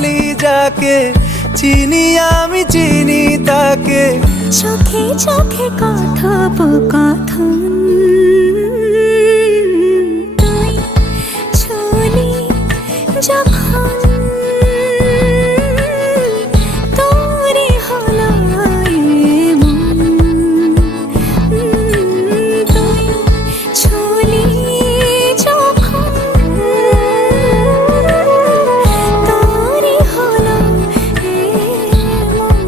বলি যাকে, চিনি আমি চিনি তাকে। চোখে চোখে কথোপকথন, তুই ছুলি যখন, তোরে হলো এমন। তুই ছুলি যখন, তোরে হলো এমন।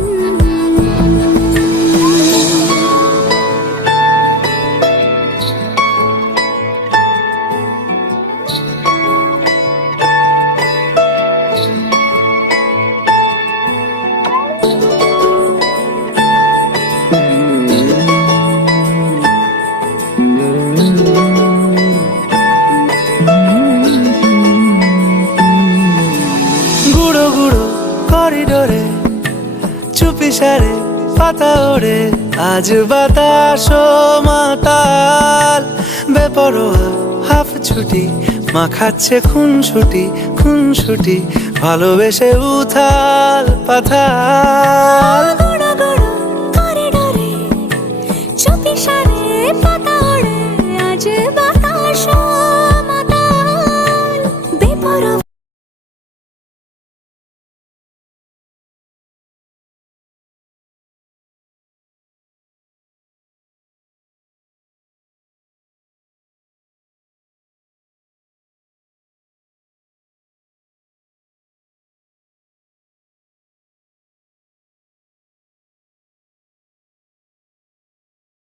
গুঁড়ো গুঁড়ো করিডোরে চুপি সারে পাতা ওড়ে, আজ বাতাস মাতাল বেপরোয়া হাফ ছুটি, মাখাচ্ছে খুনসুটি খুনসুটি, ভালোবেসে উথাল পাথাল। গুঁড়ো গুঁড়ো করিডোরে চুপি সারে পাতা